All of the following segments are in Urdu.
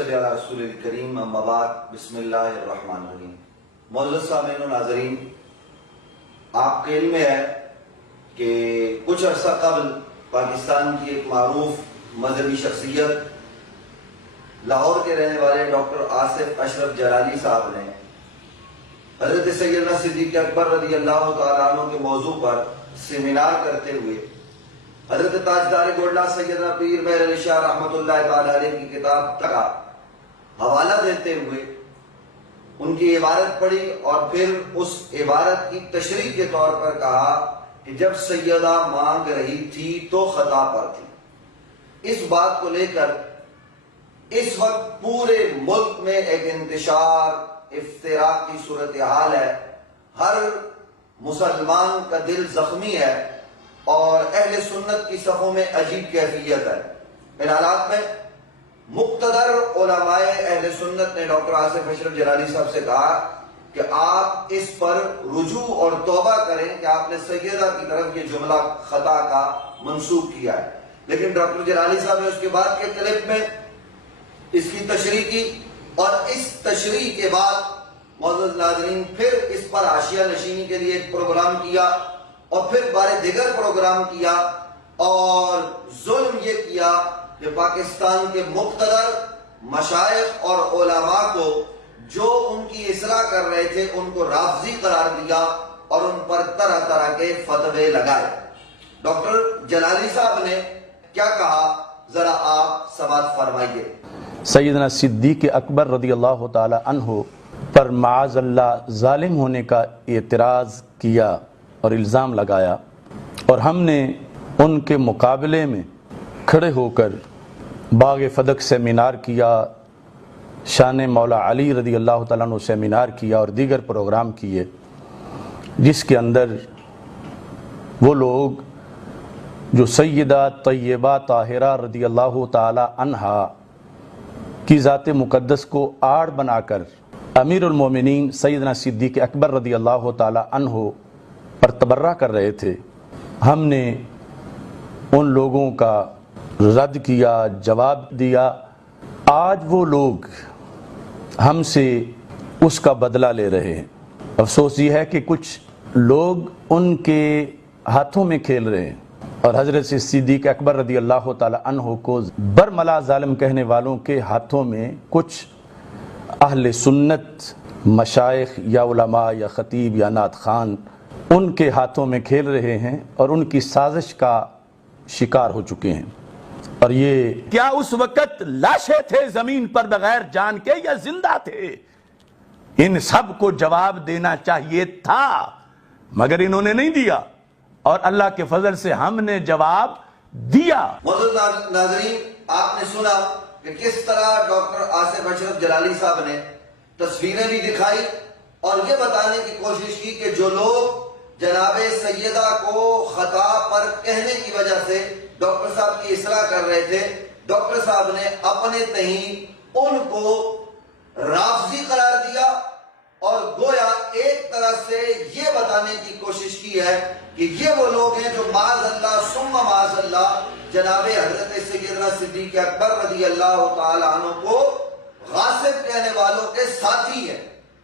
صلی علی رسول الکریم اما بعد بسم اللہ الرحمن الرحیم۔ معزز سامعین و ناظرین، آپ کے علم میں ہے کہ کچھ عرصہ قبل پاکستان کی ایک معروف مذہبی شخصیت لاہور کے رہنے والے ڈاکٹر آصف اشرف جلالی صاحب نے حضرت سیدنا صدیق اکبر رضی اللہ تعالیٰ عنہ کے موضوع پر سیمینار کرتے ہوئے حضرت تاجدار گولڈا سیدنا پیر مہر علی شاہ رحمۃ اللہ تعالیٰ علیہ کی کتاب کا حوالہ دیتے ہوئے ان کی عبارت پڑھی اور پھر اس عبارت کی تشریح کے طور پر کہا کہ جب سیدہ مانگ رہی تھی تو خطا پر تھی۔ اس بات کو لے کر اس وقت پورے ملک میں ایک انتشار افتراق کی صورتحال ہے، ہر مسلمان کا دل زخمی ہے اور اہل سنت کی صفوں میں عجیب کیفیت ہے۔ ان حالات میں مقتدر علماء اہل سنت نے ڈاکٹر آصف اشرف جلالی صاحب سے کہا کہ آپ اس پر رجوع اور توبہ کریں کہ آپ نے سیدہ کی طرف یہ جملہ خطا کا منسوب کیا ہے، لیکن ڈاکٹر جلالی صاحب نے اس کے بعد کے کلپ میں اس کی تشریح کی اور اس تشریح کے بعد معزز ناظرین پھر اس پر حاشیہ نشینی کے لیے ایک پروگرام کیا اور پھر بارے دیگر پروگرام کیا اور ظلم یہ کیا کہ پاکستان کے مقتدر مشائخ اور علماء کو جو ان کی اصلاح کر رہے تھے ان کو رافضی قرار دیا اور ان پر طرح طرح کے فتوے لگائے۔ ڈاکٹر جلالی صاحب نے کیا کہا ذرا آپ سماعت فرمائیے۔ سیدنا صدیق اکبر رضی اللہ تعالی عنہ پر معاذ اللہ ظالم ہونے کا اعتراض کیا اور الزام لگایا، اور ہم نے ان کے مقابلے میں کھڑے ہو کر باغ فدق سیمینار کیا، شان مولا علی رضی اللہ تعالیٰ عنہ سیمینار کیا اور دیگر پروگرام کیے، جس کے اندر وہ لوگ جو سیدہ طیبہ طاہرہ رضی اللہ تعالی عنہا کی ذات مقدس کو آڑ بنا کر امیر المومنین سیدنا صدیق اکبر رضی اللہ تعالی عنہ پر تبرہ کر رہے تھے، ہم نے ان لوگوں کا رد کیا، جواب دیا۔ آج وہ لوگ ہم سے اس کا بدلہ لے رہے ہیں۔ افسوس یہ ہے کہ کچھ لوگ ان کے ہاتھوں میں کھیل رہے ہیں اور حضرت صدیق اکبر رضی اللہ تعالی عنہ کو برملا ظالم کہنے والوں کے ہاتھوں میں کچھ اہل سنت مشائخ یا علماء یا خطیب یا نعت خان ان کے ہاتھوں میں کھیل رہے ہیں اور ان کی سازش کا شکار ہو چکے ہیں۔ اور یہ کیا اس وقت لاشیں تھے زمین پر بغیر جان کے یا زندہ تھے؟ ان سب کو جواب دینا چاہیے تھا، مگر انہوں نے نہیں دیا اور اللہ کے فضل سے ہم نے جواب دیا۔ معزز ناظرین، آپ نے سنا کہ کس طرح ڈاکٹر آصف اشرف جلالی صاحب نے تصویریں بھی دکھائی اور یہ بتانے کی کوشش کی کہ جو لوگ جناب سیدہ کو خطا پر کہنے کی وجہ سے ڈاکٹر صاحب کی اصلاح کر رہے تھے، ڈاکٹر صاحب نے اپنے تئیں ان کو رافضی قرار دیا اور گویا ایک طرح سے یہ بتانے کی کوشش کی ہے کہ یہ وہ لوگ ہیں جو معاذ اللہ ثم معاذ اللہ جناب حضرت سیدنا صدیق اکبر رضی اللہ تعالی عنہ کو غاصب کہنے والوں کے ساتھی ہیں۔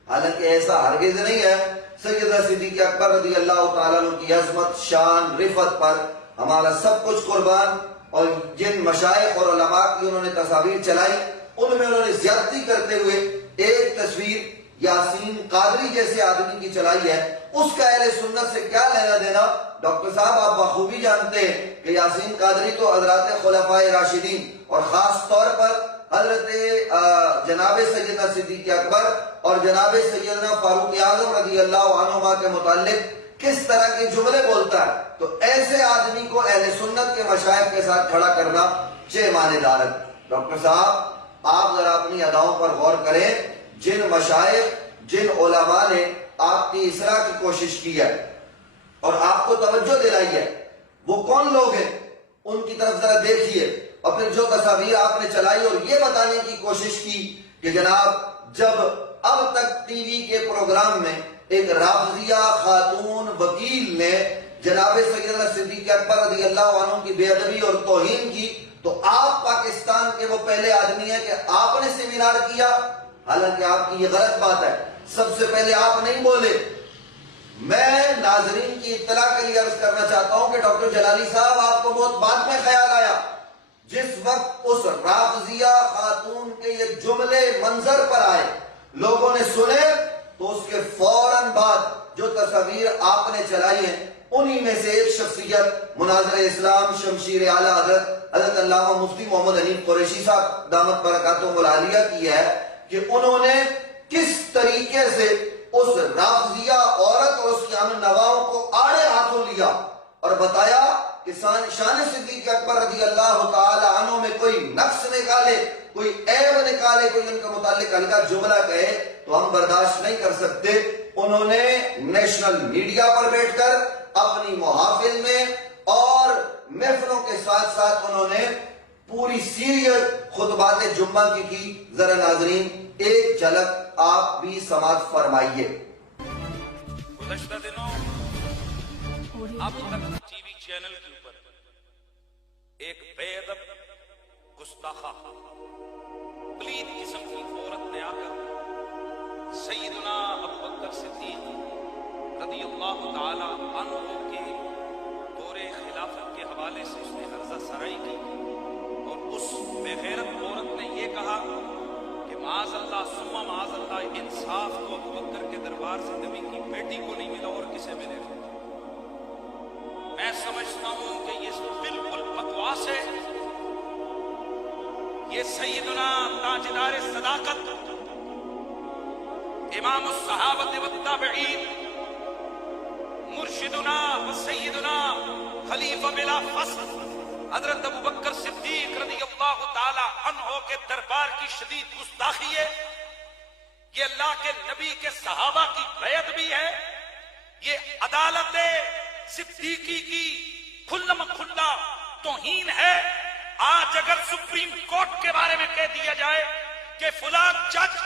حالانکہ ایسا ہرگز نہیں ہے۔ سیدنا صدیق اکبر رضی اللہ تعالیٰ عنہ کی عظمت، شان، رفعت پر ہمارا سب کچھ قربان، اور جن مشائخ اور علماء کی انہوں نے تصاویر چلائی ان میں انہوں نے زیادتی کرتے ہوئے ایک تصویر یاسین قادری جیسے آدمی کی چلائی ہے، اس کا اہل سنت سے کیا لینا دینا؟ ڈاکٹر صاحب آپ بخوبی جانتے ہیں کہ یاسین قادری تو حضرات خلفائے راشدین اور خاص طور پر حضرت جناب سیدنا صدیق اکبر اور جناب سیدنا فاروق اعظم رضی اللہ عنہما کے متعلق کس طرح کے جملے بولتا ہے، تو ایسے آدمی کو اہل سنت کے مشائخ کے ساتھ کھڑا کرنا چہ معنی دارت۔ ڈاکٹر صاحب آپ ذرا اپنی اداؤں پر غور کریں، جن مشائخ جن علماء نے آپ کی اصلاح کی کوشش کی ہے اور آپ کو توجہ دلائی ہے وہ کون لوگ ہیں، ان کی طرف ذرا دیکھیے اور پھر جو تصاویر آپ نے چلائی اور یہ بتانے کی کوشش کی کہ جناب جب اب تک ٹی وی کے پروگرام میں ایک رافضیہ خاتون وکیل نے جناب سیدنا صدیق اکبر رضی اللہ عنہ کی بے ادبی اور توہین کی، تو آپ پاکستان کے وہ پہلے آدمی ہیں کہ آپ نے استنار کیا، حالانکہ آپ کی یہ غلط بات ہے. سب سے پہلے آپ نہیں بولے. میں ناظرین کی اطلاع کے لیے عرض کرنا چاہتا ہوں کہ ڈاکٹر جلالی صاحب آپ کو بہت بعد میں خیال آیا. جس وقت اس رافضیہ خاتون کے یہ جملے منظر پر آئے، لوگوں نے سنے، تو اس کے فوراً بعد جو تصاویر آپ نے چلائی ہیں انہی میں سے ایک شخصیت مناظر اسلام شمشیر اعلیٰ حضرت علامہ مفتی محمد حنیف قریشی صاحب دامت برکاتہم العالیہ کی ہے کہ انہوں نے کس طریقے سے اس رافضیہ عورت اور اس کی ہم نواؤں کو آڑے ہاتھوں لیا اور بتایا کہ شان صدیق اکبر رضی اللہ تعالی عنہ میں کوئی نقص نکالے، کوئی عیب نکالے، کوئی ان کے متعلق ہلکا جملہ کہے تو ہم برداشت نہیں کر سکتے. انہوں نے نیشنل میڈیا پر بیٹھ کر اپنی محافل میں اور محفلوں کے ساتھ ساتھ انہوں نے پوری سیریت خطبات جمعہ کی. ذرا ناظرین ایک جھلک آپ بھی سماعت فرمائیے. گزشتہ دنوں اب تک ٹی وی چینل کے اوپر ایک بے ادب گستاخہ پلید قسم کی عورت نے آ کر سیدنا ابوبکر صدیق رضی اللہ تعالی عنہ کے دور خلافت کے حوالے سے اس نے عرضہ سرائی کی اور اس بے غیرت عورت نے یہ کہا کہ معاذ اللہ ثم معاذ اللہ، انصاف تو ابوبکر کے دربار سے نبی کی بیٹی کو نہیں ملا اور کسے ملے گا. میں سمجھتا ہوں کہ یہ بالکل بکواس ہے. یہ سیدنا تاجدار صداقت امام الصحابہ والتابعین مرشدنا و سیدنا خلیفہ بلا فصل حضرت ابوبکر صدیق رضی اللہ تعالی عنہ کے دربار کی شدید گستاخی ہے. یہ اللہ کے نبی کے صحابہ کی بیعت بھی ہے. یہ عدالت صدیقی کی کھلم کھلا توہین ہے. آج اگر سپریم کورٹ کے بارے میں کہہ دیا جائے کہ فلاں جج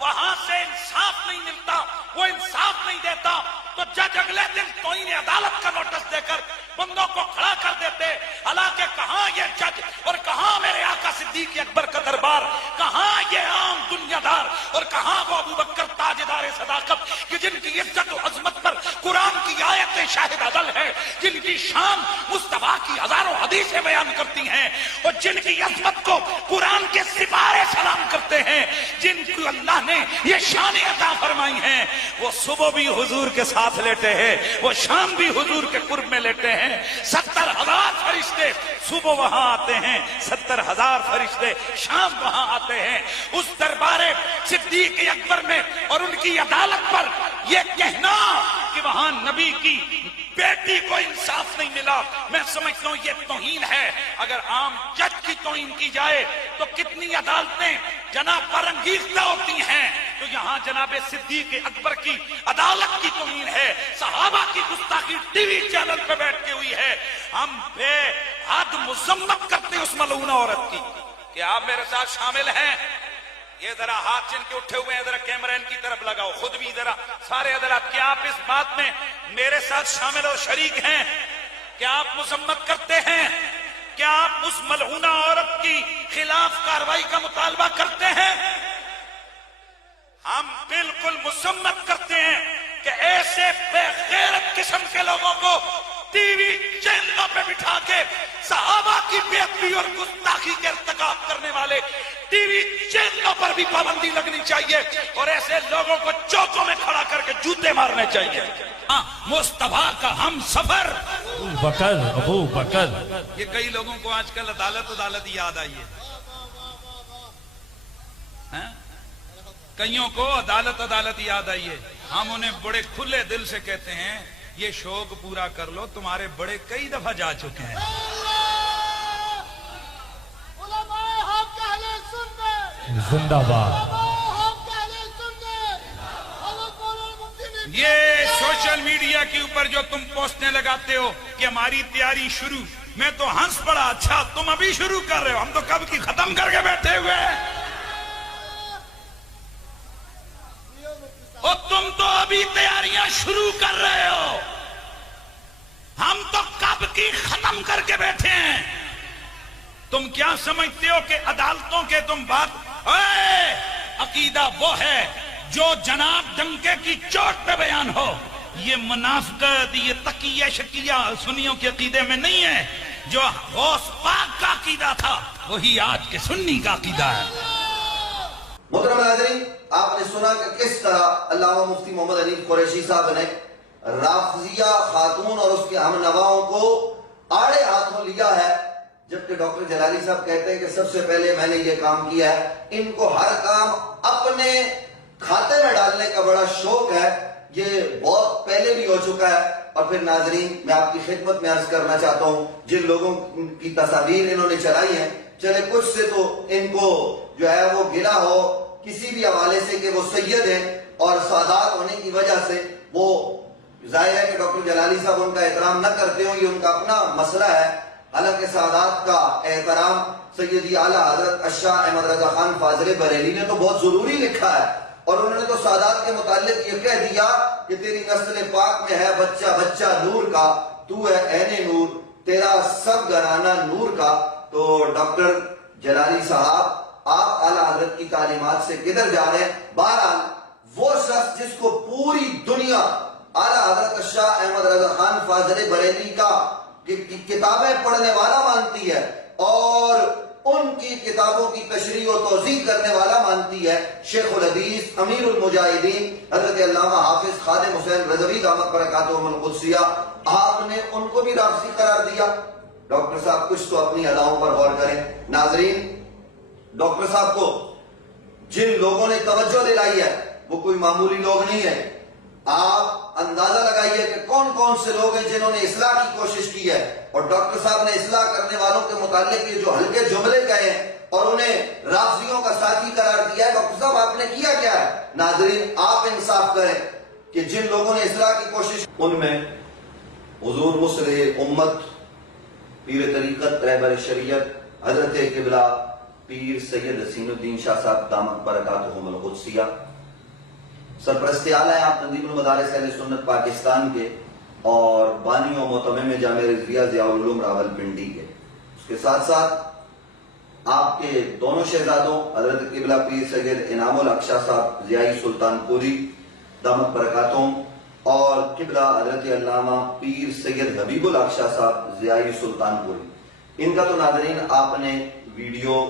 وہاں سے انصاف نہیں ملتا، وہ انصاف نہیں دیتا، تو جج اگلے دن توہین عدالت کا نوٹس دے کر بندوں کو کھڑا کر دیتے. حالانکہ کہاں یہ جج اور کہاں میرے آقا صدیق اکبر کا دربار، کہاں یہ عام دنیا دار اور کہاں وہ ابوبکر تاجدار صداقت کہ جن کی عزت و عظمت پر قرآن کی آیتیں شاہد عدل ہے، جن کی شان مصطفیٰ کی ہزاروں حدیثیں بیان کرتی ہیں اور جن کی عظمت کو قرآن کے سپارے سلام کرتے ہیں، جن کو اللہ نے یہ شانیں عطا فرمائی ہیں. وہ صبح بھی حضور کے ساتھ لیٹے ہیں، وہ شام بھی حضور کے قرب میں لیٹے ہیں. 70,000 فرشتے صبح وہاں آتے ہیں، 70,000 فرشتے شام وہاں آتے ہیں. اس دربار صدیق اکبر میں اور ان کی عدالت پر یہ کہنا کہ وہاں نبی کی بیٹی کو انصاف نہیں ملا، میں سمجھتا ہوں یہ توہین ہے. اگر عام جج کی توہین کی جائے تو کتنی عدالتیں جناب پر انگیختہ ہوتی ہیں، تو یہاں جناب صدیق اکبر کی عدالت کی توہین ہے. صحابہ کی گستاخی ٹی وی چینل پہ بیٹھ کے ہوئی ہے. ہم بے حد مذمت کرتے ہیں اس ملعونہ عورت کی. کہ آپ میرے ساتھ شامل ہیں؟ یہ ذرا ہاتھ جن کے اٹھے ہوئے ہیں ذرا کیمرہ ان کی طرف لگاؤ، خود بھی ذرا سارے حضرات، کیا آپ اس بات میں میرے ساتھ شامل اور شریک ہیں؟ کیا آپ مذمت کرتے ہیں؟ کیا آپ اس ملعونہ عورت کی خلاف کارروائی کا مطالبہ کرتے ہیں؟ ہم بالکل مذمت کرتے ہیں کہ ایسے بے غیرت قسم کے لوگوں کو ٹی وی چینلوں پہ بٹھا کے صحابہ کی بے ادبی اور گستاخی کے ارتکاب کرنے والے ٹی وی چینلوں پر بھی پابندی لگنی چاہیے اور ایسے لوگوں کو چوکوں میں کھڑا کر کے جوتے مارنے چاہیے. مصطفیٰ کا ہم سفر ابو بکر. یہ کئی لوگوں کو آج کل عدالت یاد آئی ہے، کئیوں کو عدالت یاد آئی ہے. ہم انہیں بڑے کھلے دل سے کہتے ہیں یہ شوق پورا کر لو، تمہارے بڑے کئی دفعہ جا چکے ہیں. زندہ باد. یہ سوشل میڈیا کے اوپر جو تم پوسٹیں لگاتے ہو کہ ہماری تیاری شروع، میں تو ہنس پڑا. اچھا تم ابھی شروع کر رہے ہو، ہم تو کب کی ختم کر کے بیٹھے ہوئے ہیں. اور تم تو ابھی تیاریاں شروع کر رہے ہو، ہم تو کب کی ختم کر کے بیٹھے ہیں. تم کیا سمجھتے ہو کہ عدالتوں کے تم بات عقیدہ وہ ہے جو جناب ڈنکے کی چوٹ پہ بیان ہو. یہ منافقت، یہ تقیہ شکیہ سنیوں کے عقیدے میں نہیں ہے. جو غوث پاک کا عقیدہ تھا وہی آج کے سنی کا عقیدہ ہے. محترم ناظرین، آپ نے سنا کہ کس طرح علامہ مفتی محمد حنیف قریشی صاحب نے رافضیہ خاتون اور اس کے ہم نواؤں کو آڑے ہاتھوں لیا ہے، جبکہ ڈاکٹر جلالی صاحب کہتے ہیں کہ سب سے پہلے میں نے یہ کام کیا ہے. ان کو ہر کام اپنے کھاتے میں ڈالنے کا بڑا شوق ہے. یہ بہت پہلے بھی ہو چکا ہے. اور پھر ناظرین، میں آپ کی خدمت میں عرض کرنا چاہتا ہوں، جن لوگوں کی تصاویر انہوں نے چلائی ہیں، چلے کچھ سے تو ان کو جو ہے وہ گلا ہو کسی بھی حوالے سے کہ وہ سید ہیں اور سادات ہونے کی وجہ سے وہ ظاہر ہے کہ ڈاکٹر جلالی صاحب ان کا احترام نہ کرتے ہوں، یہ ان کا اپنا مسئلہ ہے. حالانکہ سادات کا احترام سیدی اعلیٰ حضرت الشاہ احمد رضا خان فاضل بریلی نے تو بہت ضروری لکھا ہے. اور انہوں نے تو سادات کے متعلق یہ کہہ دیا کہ تیری نسل پاک میں ہے بچہ بچہ نور کا، تو ہے عین نور، تیرا سب گھرانہ نور کا. تو ڈاکٹر جلالی صاحب، آپ اعلیٰ حضرت کی تعلیمات سے کدھر جا رہے ہیں؟ بہرحال وہ شخص جس کو پوری دنیا اعلیٰ حضرت الشاہ احمد رضا خان فاضل بریلی کا کتابیں پڑھنے والا مانتی ہے اور ان کی کتابوں کی تشریح و توضیح کرنے والا مانتی ہے، شیخ الحدیث امیر المجاہدین حضرت علامہ حافظ خادم حسین رضوی دامت برکاتہم القدسیہ، آپ نے ان کو بھی رافضی قرار دیا. ڈاکٹر صاحب کچھ تو اپنی اداؤں پر غور کریں. ناظرین، ڈاکٹر صاحب کو جن لوگوں نے توجہ دلائی ہے وہ کوئی معمولی لوگ نہیں ہیں. آپ اندازہ لگائیے کہ کون کون سے لوگ ہیں جنہوں نے اصلاح کی کوشش کی ہے. اور ڈاکٹر صاحب نے اصلاح کرنے والوں کے متعلق یہ جو ہلکے جملے کہے ہیں اور انہیں رافضیوں کا ساتھی قرار دیا ہے، ڈاکٹر صاحب آپ نے کیا کیا ہے؟ ناظرین، آپ انصاف کریں کہ جن لوگوں نے اصلاح کی کوشش، ان میں حضور مصلح امت پیر طریقت رہبر شریعت حضرت قبلہ پیر سید حسین الدین شاہ صاحب دامت برکاتہم القدسیہ، سرپرست اعلیٰ ہیں آپ تنظیم المدارس اہل سنت پاکستان کے اور بانی و متمم جامع رضویہ ضیاء العلوم راولپنڈی کے. اس کے ساتھ ساتھ آپ کے دونوں شہزادوں حضرت قبلہ پیر سید انعام الحق شاہ صاحب ضیائی سلطان پوری دامت برکاتہم اور قبلہ حضرت علامہ پیر سید حبیب الحق شاہ صاحب ضیائی سلطان پوری. ان کا تو ناظرین آپ نے ویڈیو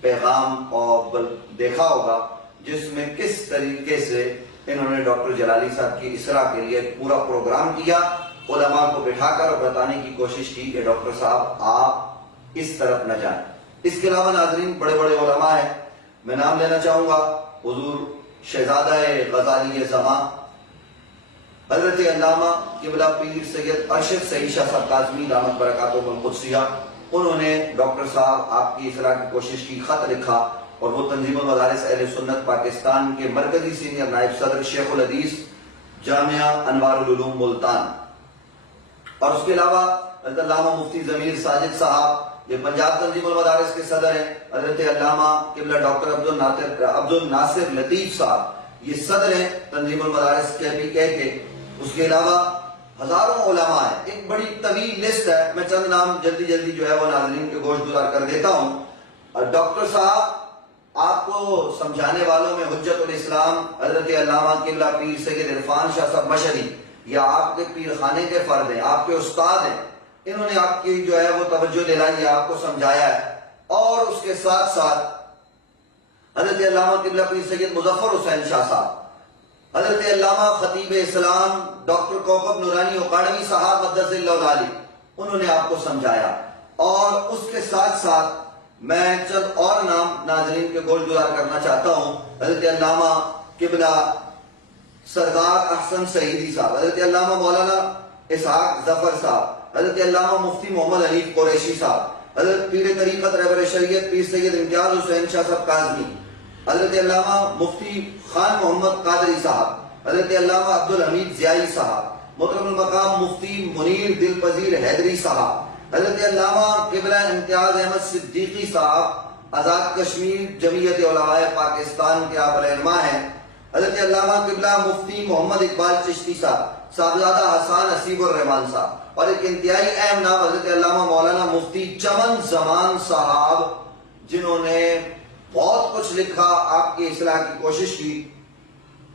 پیغام اور دیکھا ہوگا جس میں کس طریقے سے انہوں نے ڈاکٹر جلالی صاحب کی اصلاح کے لیے پورا پروگرام کیا، علماء کو بٹھا کر اور بتانے کی کوشش کی کہ ڈاکٹر صاحب آپ اس طرف نہ جائیں. اس کے علاوہ ناظرین بڑے بڑے علماء ہیں، میں نام لینا چاہوں گا حضور شہزادہ غزالی زمان حضرت علامہ قبلہ پیر سید ارشد سعید شاہ صاحب کاظمی دامت برکاتہم القدسیہ. انہوں نے ڈاکٹر صاحب آپ کی اصلاح کی کوشش کی، خط لکھا اور وہ تنظیم المدارس اہل سنت پاکستان کے مرکزی سینئر نائب صدر شیخ الحدیث جامعہ انوار العلوم ملتان، اور اس کے علاوہ حضرت علامہ مفتی ضمیر ساجد صاحب یہ پنجاب تنظیم المدارس کے صدر ہیں، حضرت علامہ قبلہ ڈاکٹر عبد الناصر لطیف صاحب یہ صدر ہیں تنظیم المدارس کے بھی کے. اس کے علاوہ ہزاروں علماء ہیں، ایک بڑی طویل لسٹ ہے. میں چند نام جلدی جلدی جو ہے وہ ناظرین کے گوش گزار کر دیتا ہوں. ڈاکٹر صاحب آپ کو سمجھانے والوں میں حجت الاسلام حضرت علامہ قبلہ پیر سید عرفان شاہ صاحب مشہدی، یا آپ کے پیر خانے کے فرد ہیں، آپ کے استاد ہیں، انہوں نے آپ کی جو ہے وہ توجہ دلائی ہے، آپ کو سمجھایا ہے. اور اس کے ساتھ ساتھ حضرت علامہ قبلہ پیر سید مظفر حسین شاہ صاحب، حضرت علامہ خطیب اسلام ڈاکٹر کوکب نورانی اکاڑوی صاحب قدس اللہ العالی، انہوں نے آپ کو سمجھایا. اور اس کے ساتھ ساتھ میں چند اور نام ناظرین کے گوش گزار کرنا چاہتا ہوں. حضرت علامہ قبلہ سردار احسن سعیدی صاحب، حضرت علامہ مولانا اسحاق ظفر صاحب، حضرت علامہ مفتی محمد حنیف قریشی صاحب، حضرت پیر طریقت رہبر شریعت پیر سید امتیاز حسین شاہ صاحب کاظمی، حضرت علامہ مفتی خان محمد قادری صاحب، حضرت علامہ عبد الحمید ضیائی صاحب، محترم المقام مفتی منیر دل پذیر حیدری صاحب، حضرت علامہ قبلہ امتیاز احمد صدیقی صاحب آزاد کشمیر جمعیت علماء پاکستان کے آپ رہنما ہیں، حضرت علامہ قبلہ مفتی محمد اقبال چشتی صاحب، صاحبزادہ حسان حسیب الرحمان صاحب، اور ایک انتہائی اہم نام حضرت علامہ مولانا مفتی چمن زمان صاحب، جنہوں نے بہت کچھ لکھا، آپ کی اصلاح کی کوشش کی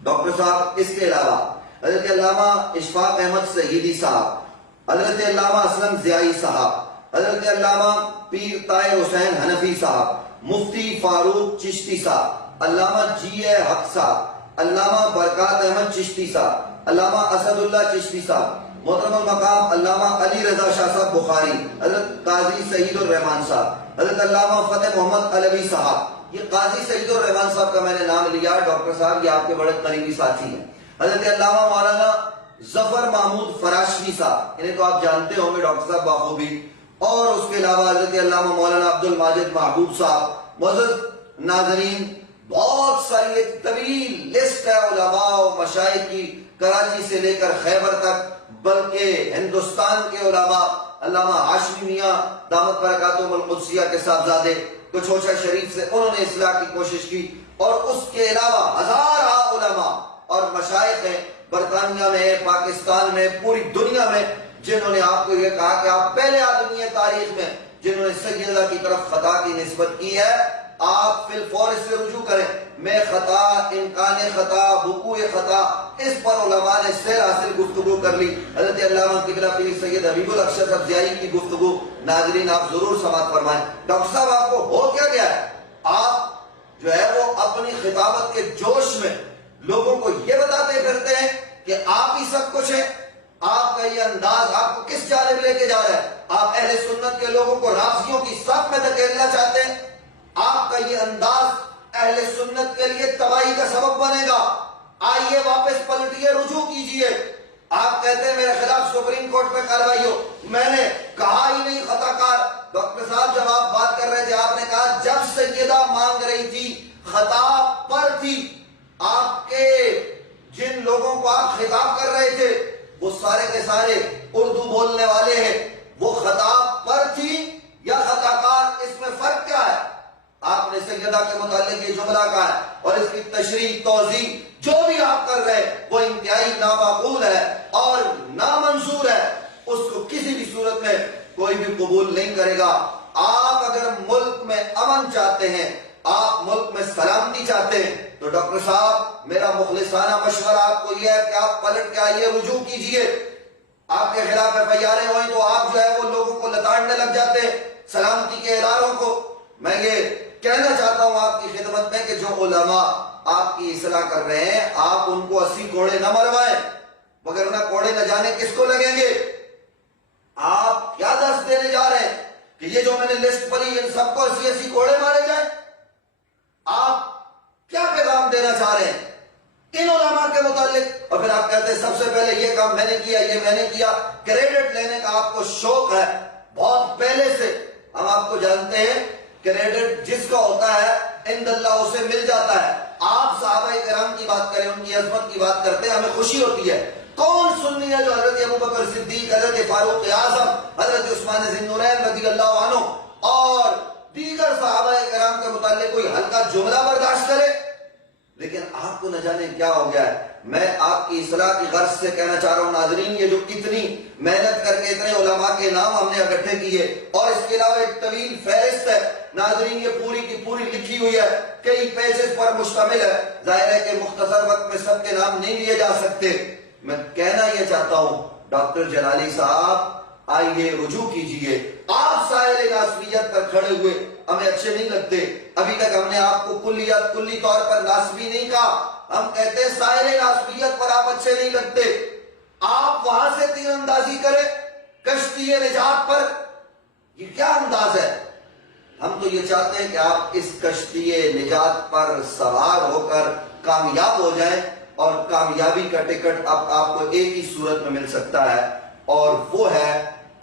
ڈاکٹر صاحب۔ اس کے علاوہ حضرت علامہ اشفاق احمد سیدی صاحب، حضرت علامہ اسلم ضیائی صاحب، حضرت علامہ پیر طاہر حسین حنفی صاحب، مفتی فاروق چشتی صاحب، علامہ جی اے حق صاحب، علامہ برکات احمد چشتی صاحب، علامہ اسد اللہ چشتی صاحب، محترم المقام علامہ علی رضا شاہ صاحب بخاری، حضرت قاضی سعید الرحمان صاحب، حضرت علامہ فتح محمد علوی صاحب۔ یہ قاضی سعید الرحمان صاحب کا میں نے نام لیا ڈاکٹر صاحب، یہ آپ کے بڑے قریبی ساتھی ہیں۔ حضرت علامہ مولانا ظفر محمود فراشی صاحب، انہیں تو آپ جانتے ہوں گے ڈاکٹر صاحب بخوبی۔ اور اس کے علاوہ حضرت علامہ مولانا عبد الماجد محبوب صاحب۔ معزز ناظرین، بہت ساری ایک طویل لسٹ ہے علماء و مشائخ کی، کراچی سے لے کر خیبر تک، بلکہ ہندوستان کے علماء، علامہ ہاشمی میاں دامت برکاتہم القدسیہ کے صاحبزادے کچھوچا شریف سے، انہوں نے اصلاح کی کوشش کی۔ اور اس کے علاوہ ہزارہ علماء اور مشائخ ہیں برطانیہ میں، پاکستان میں، پوری دنیا میں، جنہوں نے آپ کو یہ کہا کہ آپ پہلے آدمی ہیں تاریخ میں جنہوں نے سیدہ کی طرف خطا کی نسبت کی ہے، آپ فی الفور اس سے رجوع کریں۔ میں خطا، امکان خطا، وقوع خطا، اس پر علماء نے سیر حاصل گفتگو کر لی۔ حضرت علامہ قبلہ پیر سید حبیب الاکشر افزائی کی گفتگو ناظرین آپ ضرور سماعت فرمائیں۔ ڈاکٹر صاحب، آپ کو ہو کیا گیا ہے؟ آپ جو ہے وہ اپنی خطابت کے جوش میں لوگوں کو یہ بتاتے پھرتے ہیں کہ آپ ہی سب کچھ ہیں۔ آپ کا یہ انداز آپ کو کس جانب لے کے جا رہا ہے؟ آپ اہل سنت کے لوگوں کو رافضیوں کی صف میں دھکیلنا چاہتے ہیں؟ آپ کا یہ انداز اہل سنت کے لیے تباہی کا سبب بنے گا۔ آئیے واپس پلٹیے، رجوع کیجئے۔ آپ کہتے ہیں میرے خلاف سپریم کورٹ میں کارروائی ہو، میں نے کہا ہی نہیں خطا کار۔ ڈاکٹر صاحب، جب آپ بات کر رہے تھے آپ نے کہا جب سیدہ مانگ رہی تھی خطا پر تھی، آپ کے جن لوگوں کو آپ خطاب کر رہے تھے وہ سارے کے سارے اردو بولنے والے ہیں، وہ خطا پر تھی یا خطا کار؟ اس میں فرق کیا ہے؟ آپ نے سیدہ کے متعلق یہ جملہ کہا ہے اور اس کی تشریح توضیح جو بھی آپ کر رہے ہیں وہ انتہائی نامعقول ہے اور نامنظور ہے، اس کو کسی بھی صورت میں کوئی بھی قبول نہیں کرے گا۔ آپ اگر ملک میں امن چاہتے ہیں، آپ ملک میں سلامتی چاہتے ہیں، تو ڈاکٹر صاحب میرا مخلصانہ مشورہ آپ کو یہ ہے کہ آپ پلٹ کے آئیے، رجوع کیجئے۔ آپ کے خلاف ایف آئی آریں ہوئیں تو آپ جو ہے وہ لوگوں کو لتاڑنے لگ جاتے ہیں، سلامتی کے اداروں کو۔ میں یہ کہنا چاہتا ہوں آپ کی خدمت میں کہ جو علماء آپ کی اصلاح کر رہے ہیں، آپ ان کو 80 کوڑے نہ مروائیں، وگرنہ کوڑے نہ جانے کس کو لگیں گے۔ آپ کیا درس دینے جا رہے ہیں کہ یہ جو میں نے لسٹ پڑھی ان سب کو 80 کوڑے مارے جائیں؟ آپ کیا پیغام دینا چاہ رہے ہیں ان علماء کے متعلق؟ اور پھر آپ کہتے ہیں سب سے پہلے یہ کام میں نے کیا، یہ میں نے کیا۔ کریڈٹ لینے کا آپ کو شوق ہے بہت پہلے سے، ہم آپ کو جانتے ہیں۔ کریڈٹ جس کا ہوتا ہے عند اللہ اسے مل جاتا ہے۔ آپ صحابہ کرام کی بات کریں، ان کی عظمت کی بات کرتے ہیں، ہمیں خوشی ہوتی ہے۔ کون سنی ہے جو حضرت ابوبکر صدیق، حضرت فاروق اعظم، حضرت عثمان ذی النورین رضی اللہ عنہ اور دیگر صحابہ کرام کے متعلق کوئی ہلکا جملہ برداشت کرے؟ لیکن آپ کو نہ جانے کیا ہو گیا ہے۔ میں آپ کی اصلاح کی غرض سے کہنا چاہ رہا ہوں ناظرین، یہ جو اتنی محنت کر کے اتنے علماء کے نام ہم نے اکٹھے کیے اور اس کے علاوہ ایک طویل فہرست ہے ناظرین، یہ پوری کی پوری لکھی ہوئی ہے، کئی پیجز پر مشتمل ہے۔ ظاہر ہے کہ مختصر وقت میں سب کے نام نہیں لیے جا سکتے۔ میں کہنا یہ چاہتا ہوں ڈاکٹر جلالی صاحب، آئیے رجوع کیجئے۔ آپ سائل ناسبیت پر کھڑے ہوئے ہمیں اچھے نہیں لگتے۔ ابھی تک ہم نے آپ کو کلی طور پر ناسبی نہیں کہا، ہم کہتے ہیں سائل ناسبیت پر آپ اچھے نہیں لگتے۔ آپ وہاں سے تیر اندازی کریں کشتی نجات پر، یہ کیا انداز ہے؟ ہم تو یہ چاہتے ہیں کہ آپ اس کشتی نجات پر سوار ہو کر کامیاب ہو جائیں، اور کامیابی کا ٹکٹ اب آپ کو ایک ہی صورت میں مل سکتا ہے، اور وہ ہے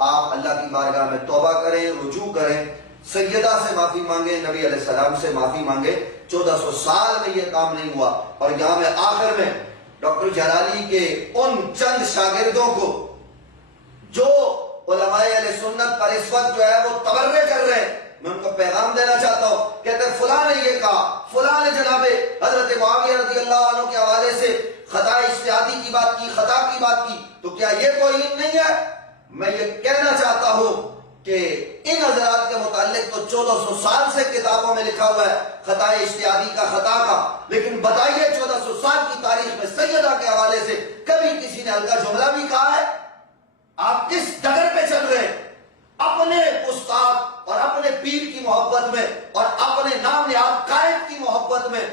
آپ اللہ کی بارگاہ میں توبہ کریں، رجوع کریں، سیدہ سے معافی مانگیں، نبی علیہ السلام سے معافی مانگیں۔ 1400 سال میں یہ کام نہیں ہوا، اور یہاں میں آخر میں ڈاکٹر جلالی کے ان چند شاگردوں کو جو علماء اہل سنت پر اس وقت جو ہے وہ تبرے کر رہے ہیں، میں ان کو پیغام دینا چاہتا ہوں۔ کہتے ہیں فلاں نے یہ کہا، فلاں نے جناب حضرت معاویہ رضی اللہ عنہ کے حوالے سے خطا اجتہادی کی بات کی، خطا کی بات کی، تو کیا یہ توہین نہیں ہے؟ میں یہ کہنا چاہتا ہوں کہ ان حضرات کے متعلق تو 1400 سال سے کتابوں میں لکھا ہوا ہے خطا اجتہادی کا، خطا کا، لیکن بتائیے 1400 سال کی تاریخ میں سیدہ کے حوالے سے کبھی کسی نے ہلکا جملہ بھی کہا ہے؟ آپ کس ڈگر پہ چل رہے ہیں؟ اپنے استاد اور اپنے پیر کی محبت میں اور اپنے نام نہاد قائد کی محبت میں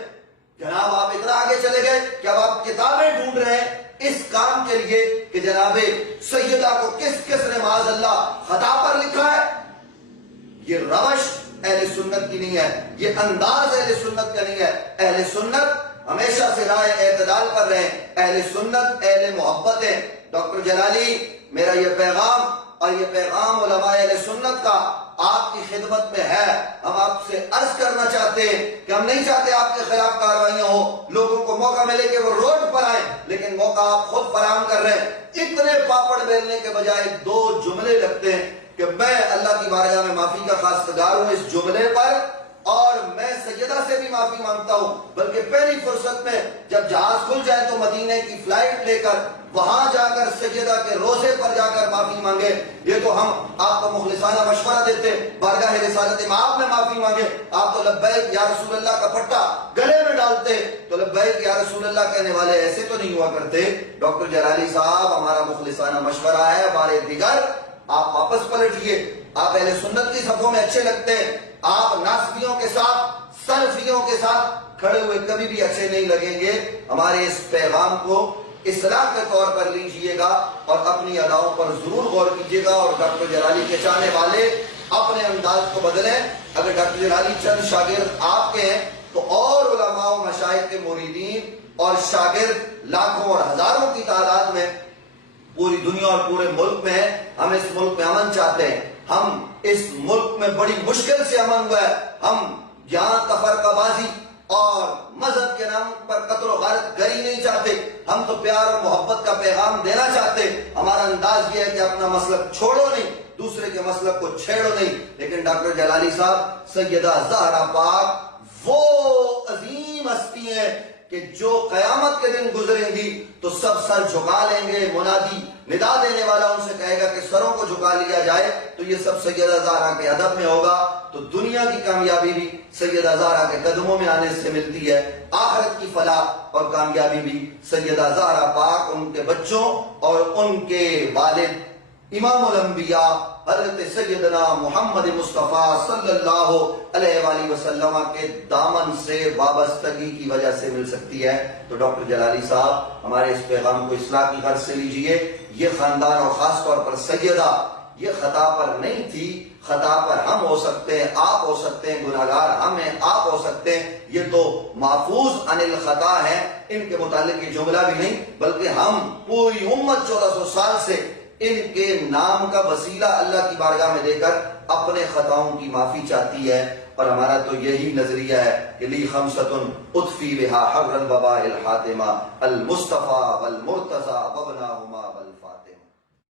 جناب آپ اتنا آگے چلے گئے کہ اب آپ کتابیں ڈھونڈ رہے ہیں اس کام کے لیے کہ جناب سیدہ کو کس نے معاذ اللہ خطا پر لکھا ہے۔ یہ روش اہل سنت کی نہیں ہے، یہ انداز اہل سنت کا نہیں ہے۔ اہل سنت ہمیشہ سے راہ اعتدال پر رہے، اہل سنت اہل محبت ہے۔ ڈاکٹر جلالی، میرا یہ پیغام اور یہ پیغام علماء اہل سنت کا آپ کی خدمت میں ہے۔ ہم آپ سے عرض کرنا چاہتے ہیں کہ ہم نہیں چاہتے آپ کے خلاف کارروائیاں ہوں، لوگوں کو موقع ملے کہ وہ روڈ پر آئیں، لیکن موقع آپ خود فراہم کر رہے ہیں۔ اتنے پاپڑ بیلنے کے بجائے 2 جملے لگتے ہیں کہ میں اللہ کی بارگاہ میں معافی کا خواستگار ہوں اس جملے پر، اور میں سیدہ سے بھی معافی مانگتا ہوں، بلکہ پہلی فرصت میں جب جہاز کھل جائے تو مدینے کی فلائٹ لے کر وہاں جا کر سیدہ کے روزے پر جا کر معافی مانگے۔ یہ تو ہم آپ کو مخلصانہ مشورہ دیتے، بارگاہ رسالت مآب میں معافی مانگے۔ آپ تو لبیک یا رسول اللہ کا پٹا گلے میں ڈالتے تو لبیک یا رسول اللہ کہنے والے ایسے تو نہیں ہوا کرتے۔ ڈاکٹر جلالی صاحب، ہمارا مخلصانہ مشورہ ہے، ہمارے دیگر آپ واپس پلٹیے۔ آپ اہل سنت کی صفوں میں اچھے لگتے ہیں، آپ ناسبیوں کے ساتھ، سلفیوں کے ساتھ کھڑے ہوئے کبھی بھی اچھے نہیں لگیں گے۔ ہمارے اس پیغام کو اصلاح کے طور پر لیجئے گا اور اپنی اداؤں پر ضرور غور کیجئے گا، اور ڈاکٹر جلالی کے چاہنے والے اپنے انداز کو بدلیں۔ اگر ڈاکٹر جلالی چند شاگرد آپ کے ہیں تو اور علماء و مشائخ کے مریدین اور شاگرد لاکھوں اور ہزاروں کی تعداد میں پوری دنیا اور پورے ملک میں ہیں۔ ہم اس ملک میں امن چاہتے ہیں، ہم اس ملک میں بڑی مشکل سے امن ہوا ہے۔ ہم یہاں تفرقہ بازی اور مذہب کے نام پر قتل و غارت گری نہیں چاہتے، ہم تو پیار اور محبت کا پیغام دینا چاہتے۔ ہمارا انداز یہ ہے کہ اپنا مسلک چھوڑو نہیں، دوسرے کے مسلک کو چھیڑو نہیں۔ لیکن ڈاکٹر جلالی صاحب، سیدہ زہرا پاک وہ عظیم ہستی ہیں کہ جو قیامت کے دن گزریں گی تو سب سر جھکا لیں گے، منادی ندا دینے والا ان سے کہے گا کہ سروں کو جھکا لیا جائے، تو یہ سب سیدہ زہرا کے ادب میں ہوگا۔ تو دنیا کی کامیابی بھی سیدہ زہرا کے قدموں میں آنے سے ملتی ہے، آخرت کی فلاح اور کامیابی بھی سیدہ زہرا پاک، ان کے بچوں اور ان کے والد امام الانبیاء حضرت سیدنا محمد مصطفیٰ صلی اللہ علیہ وآلہ وسلم کے دامن سے وابستگی کی وجہ سے مل سکتی ہے۔ تو ڈاکٹر جلالی صاحب، ہمارے اس پیغام کو اصلاح کی غرض سے لیجئے۔ یہ خاندان اور خاص طور پر سیدہ یہ خطا پر نہیں تھی، خطا پر ہم ہو سکتے ہیں، آپ ہو سکتے ہیں، گناہگار ہم ہیں، آپ ہو سکتے ہیں۔ یہ تو محفوظ عن الخطا ہے، ان کے متعلق یہ جملہ بھی نہیں، بلکہ ہم پوری امت 1400 سال سے ان کے نام کا وسیلہ اللہ کی بارگاہ میں دے کر اپنے خطاؤں کی معافی چاہتی ہے۔ اور ہمارا تو یہی نظریہ ہے کہ لی خمسۃ اطفی بہا حر الوباء الحاتمہ المصطفیٰ والمرتضیٰ وابناہما والفاتحہ۔